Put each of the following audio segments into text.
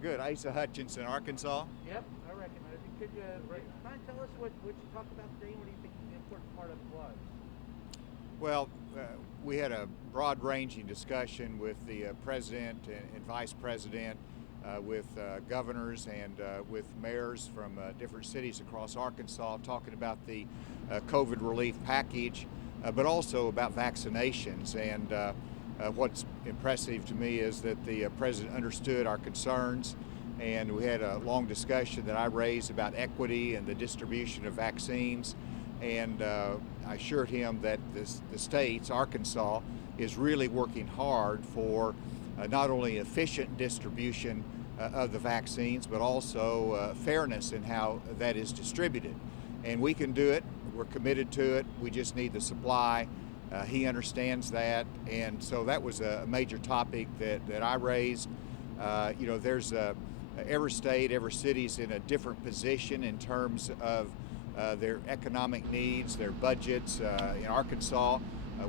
Good. Asa Hutchinson, Arkansas. Yep, I recognize you. Could you kind of tell us what you talked about today? What do you think the important part of it was? Well, we had a broad-ranging discussion with the president and vice president, with governors and with mayors from different cities across Arkansas, talking about the COVID relief package, but also about vaccinations. And what's impressive to me is that the president understood our concerns, and we had a long discussion that I raised about equity and the distribution of vaccines. And I assured him that the states, Arkansas, is really working hard for not only efficient distribution of the vaccines, but also fairness in how that is distributed. And we can do it. We're committed to it. We just need the supply. He understands that. And so that was a major topic that I raised. There's every state, every city's in a different position in terms of their economic needs, their budgets. In Arkansas,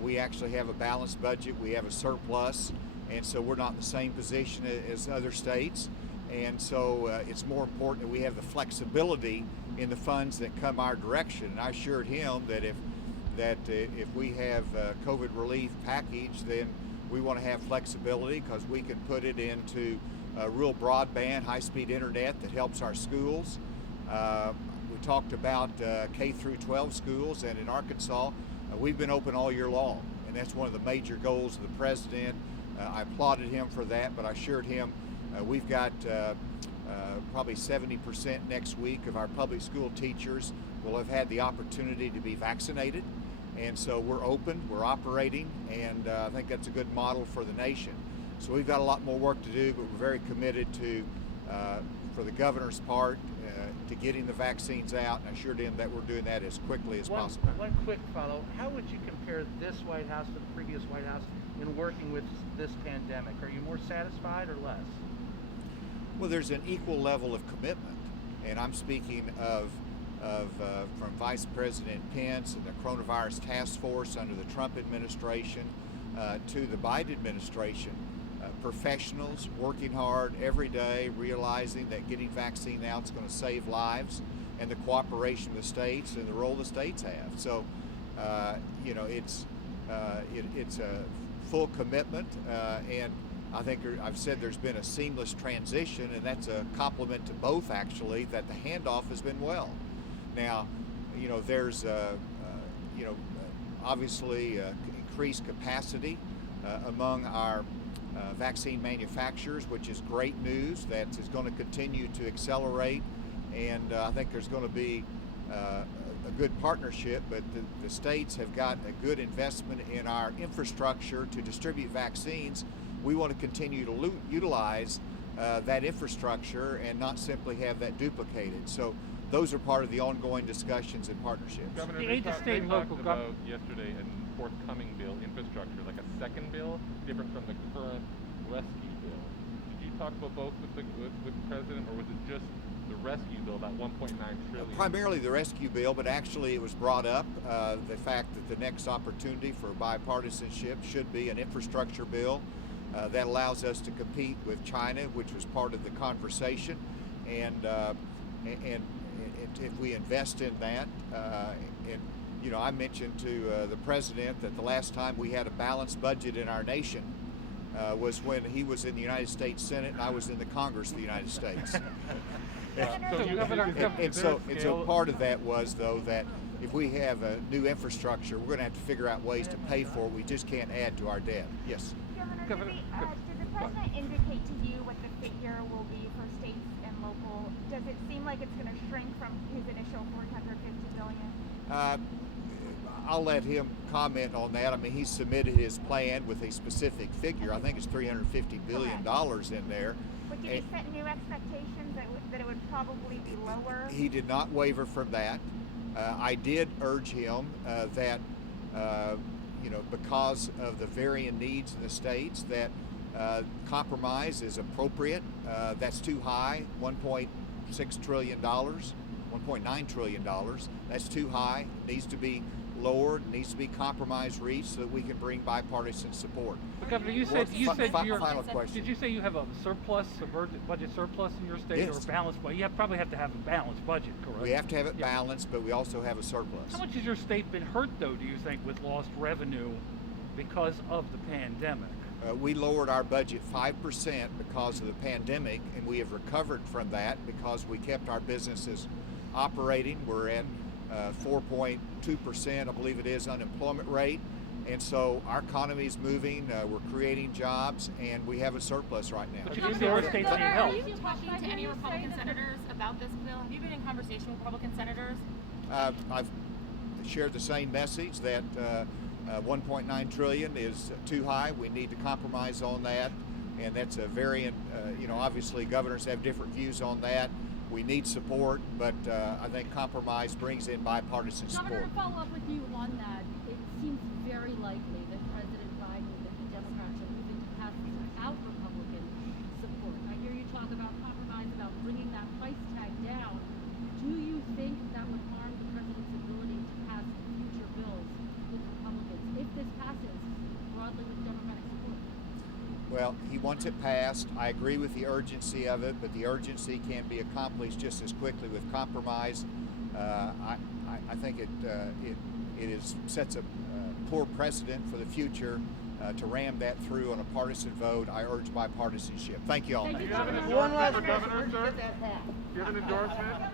we actually have a balanced budget. We have a surplus, and so we're not in the same position as other states. And so it's more important that we have the flexibility in the funds that come our direction. And I assured him that if we have a COVID relief package, then we want to have flexibility because we can put it into real broadband, high-speed internet that helps our schools. We talked about K through 12 schools, and in Arkansas, we've been open all year long, and that's one of the major goals of the president. I applauded him for that, but I assured him we've got probably 70% next week of our public school teachers will have had the opportunity to be vaccinated, and so we're open, we're operating, and I think that's a good model for the nation. So we've got a lot more work to do, but we're very committed to, for the governor's part, to getting the vaccines out, and I assured him that we're doing that as quickly as possible. One quick follow. How would you compare this White House to the previous White House in working with this pandemic? Are you more satisfied or less? Well, there's an equal level of commitment, and I'm speaking of from Vice President Pence and the coronavirus task force under the Trump administration to the Biden administration. Professionals working hard every day, realizing that getting vaccine out is going to save lives, and the cooperation of the states and the role the states have. So, it's a full commitment, and I think I've said there's been a seamless transition, and that's a compliment to both, actually, that the handoff has been well. Now, there's obviously increased capacity among our vaccine manufacturers, which is great news. That is going to continue to accelerate, and I think there's going to be a good partnership, but the states have got a good investment in our infrastructure to distribute vaccines. We want to continue to utilize that infrastructure and not simply have that duplicated. So those are part of the ongoing discussions and partnerships. Governor, The they aid to talked state and local about yesterday a forthcoming bill, infrastructure, like a second bill, different from the current rescue bill. Did you talk about both with the president, or was it just the rescue bill, that 1.9 trillion? Primarily the rescue bill, but actually it was brought up, the fact that the next opportunity for bipartisanship should be an infrastructure bill that allows us to compete with China, which was part of the conversation, and if we invest in that, I mentioned to the president that the last time we had a balanced budget in our nation was when he was in the United States Senate and I was in the Congress of the United States. So part of that was, though, that if we have a new infrastructure, we're going to have to figure out ways to pay for it. We just can't add to our debt. Yes. Governor, did the president indicate to you what the figure will be for states and local? Does it seem like it's going to shrink from his initial $450 billion? I'll let him comment on that. I mean, he submitted his plan with a specific figure. I think it's $350 billion in there. But did he set new expectations that it would probably be lower? He did not waver from that. I did urge him that, because of the varying needs in the states, that compromise is appropriate. That's too high, $1.6 trillion, $1.9 trillion. That's too high. It needs to be lowered, needs to be compromise reached so that we can bring bipartisan support. But Governor, you said Final question. Did you say you have a surplus, budget surplus in your state, Yes. or a balanced budget? You probably have to have a balanced budget, correct? We have to have it balanced, but we also have a surplus. How much has your state been hurt, though, do you think, with lost revenue because of the pandemic? We lowered our budget 5% because of the pandemic, and we have recovered from that because we kept our businesses operating. We're at 4.2%, I believe it is, unemployment rate. And so our economy is moving, we're creating jobs, and we have a surplus right now. But you didn't say our states need help. Are you talking to any Republican senators about this bill? Have you been in conversation with Republican senators? I've shared the same message that 1.9 trillion is too high. We need to compromise on that, and that's a variant. Obviously governors have different views on that. We need support, but I think compromise brings in bipartisan support. Governor, to follow up with you on that, it seems very likely that President Biden and the Democrats are moving to pass this without Republican support. I hear you talk about compromise, about bringing that price tag down. Do you think that would harm the president's ability to pass future bills with Republicans if this passes broadly with Democratic support? Well, he wants it passed. I agree with the urgency of it, but the urgency can be accomplished just as quickly with compromise. I think it sets a poor precedent for the future to ram that through on a partisan vote. I urge bipartisanship. Thank you all. Thank you, Do you have an Governor. endorsement for governor, sir? Do you have an endorsement?